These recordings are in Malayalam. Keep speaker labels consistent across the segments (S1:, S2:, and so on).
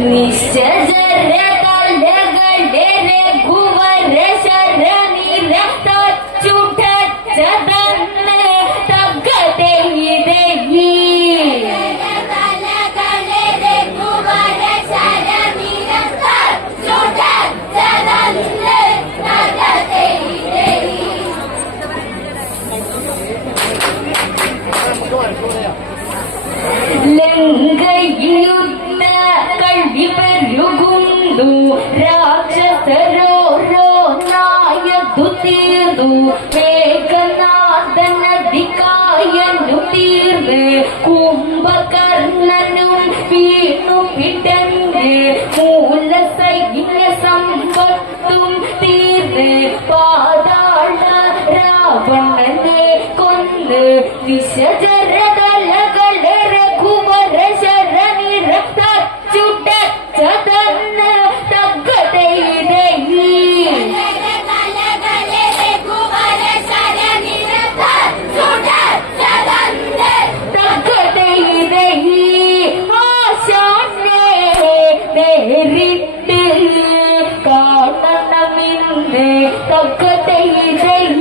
S1: вместе. തീർന്ന് കുംഭകർണനും വീണു പിടന്ന് നേരിട്ട് കാണണമെന്ന് തകതയിരയി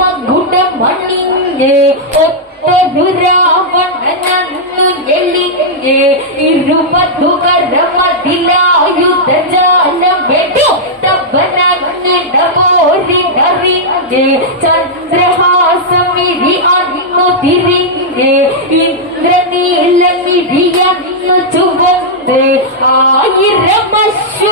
S1: മകുടമണിഞ്ഞ് ringe chandrahasami vi annu tiringe indranilami vi annu chuvande aayiram ashu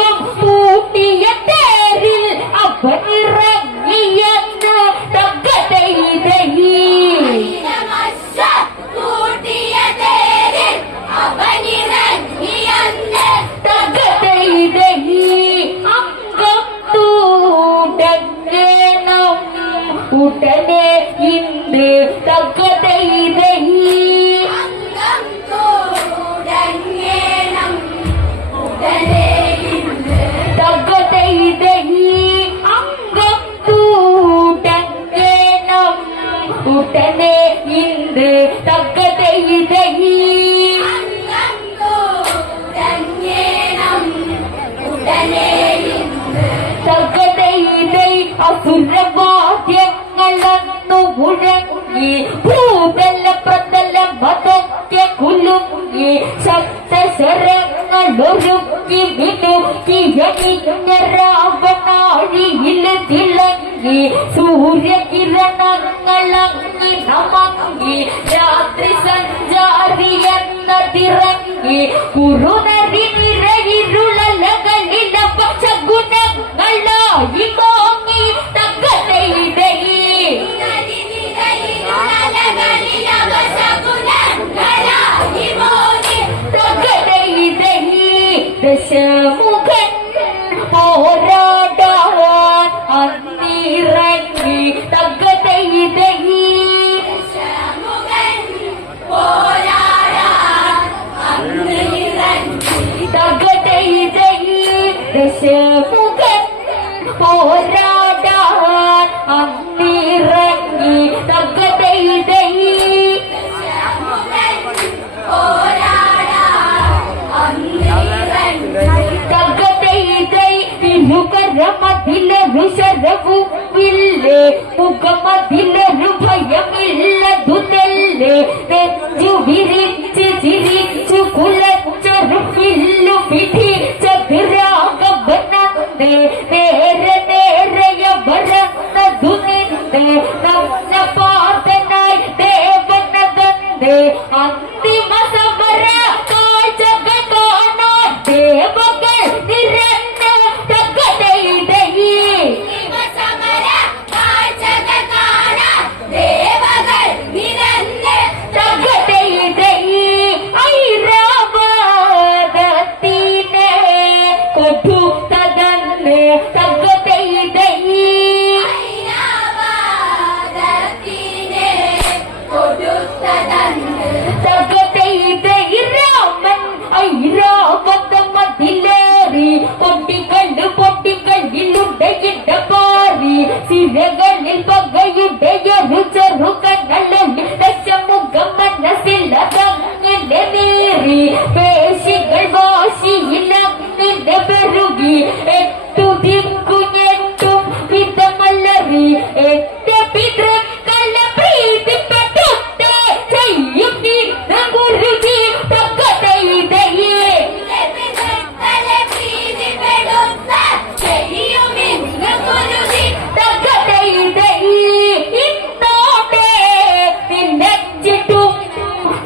S1: ഉടനെ ഇന്ന് തകതയിതയി തകതയിതൈ അസുരവാദ്യങ്ങളന്നു മുഴങ്ങി. ഭൂതല പ്രതല മതത്തെ കുലുങ്ങി ശബ്ദശരങ്ങളൊരുക്കി മിടുക്കിയ രാവണാഴിയിൽ തിളങ്ങി സൂര്യകിരണങ്ങളങ്ങി നമങ്ങി രാത്രി സഞ്ചാരി എന്ന തിറങ്ങി കുറുനരി പോരാടാൻ അന്നിറങ്ങി തകതയിടയി തകതയിടൈ തിരുകരമതിലൊരു ശരവുമില്ലേ മുഖമതിലൊരു ഭയമില്ലതു عن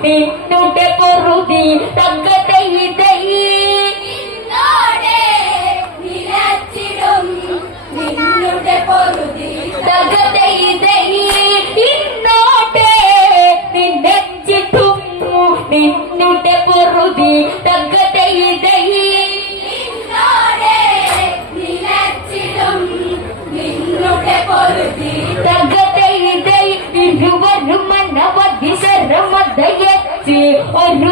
S1: நின்னுட்ட பொருதி தங்கத்தை இதை of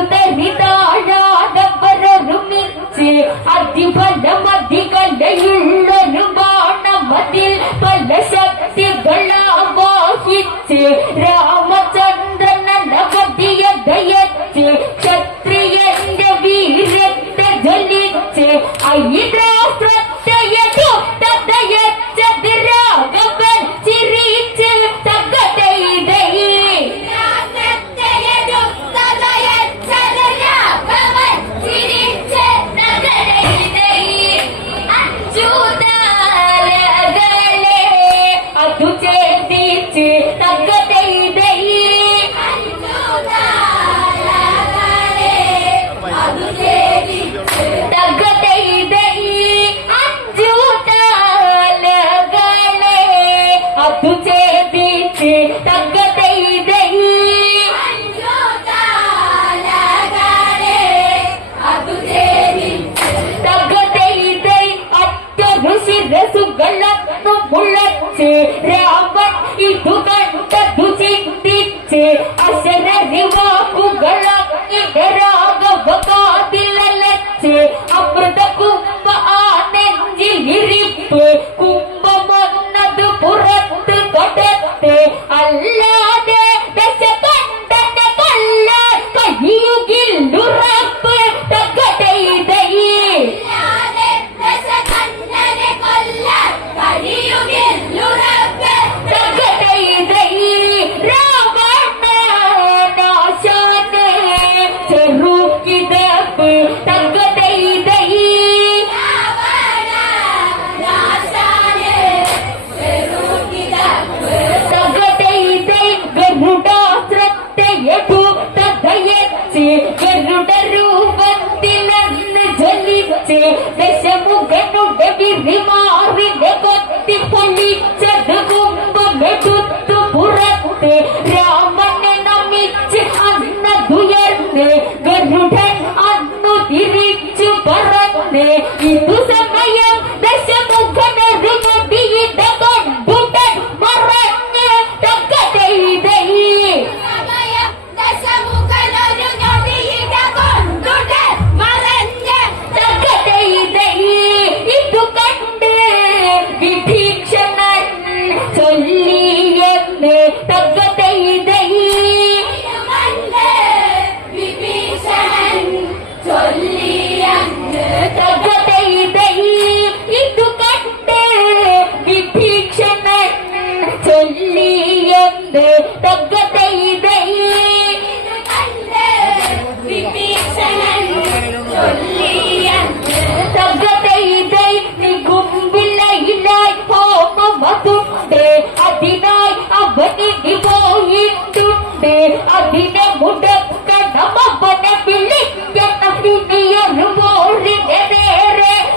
S1: ಅಭಿನ ಮುಡಕ್ಕ ನಮ್ಮ ಮನ ಬಿಳಿ ಎನ್ನ ಹಿಡಿಯ ರುಮೋರಿ ನೆರೆ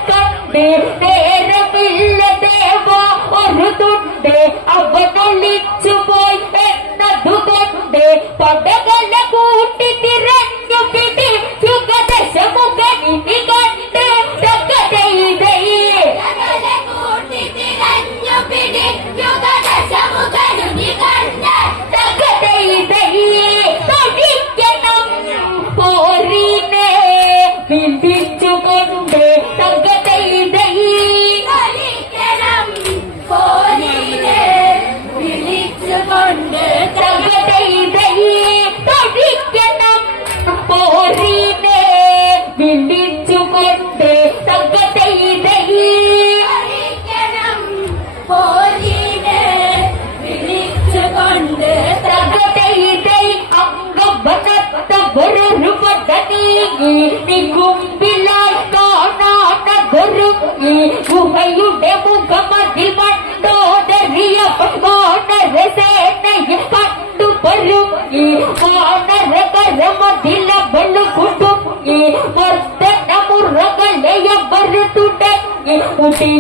S1: ಕಂಡೆ നിഗുമ്പിലായി കാണാത്ത ഗുരുങ്ങി ഗുഹയുടെ മുഖമതിൽ പണ്ടോതറിയ വാണര സേനയെ കണ്ടു പൊരുങ്ങി വാണര കരമതില വെള്ളു കുടുങ്ങി മർദ്ദന മുറകളെ മറുതുടങ്ങി മുടി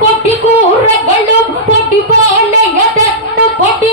S1: பொட்டி கூறங்களும் பொட்டி போலையதன்னு பொட்டி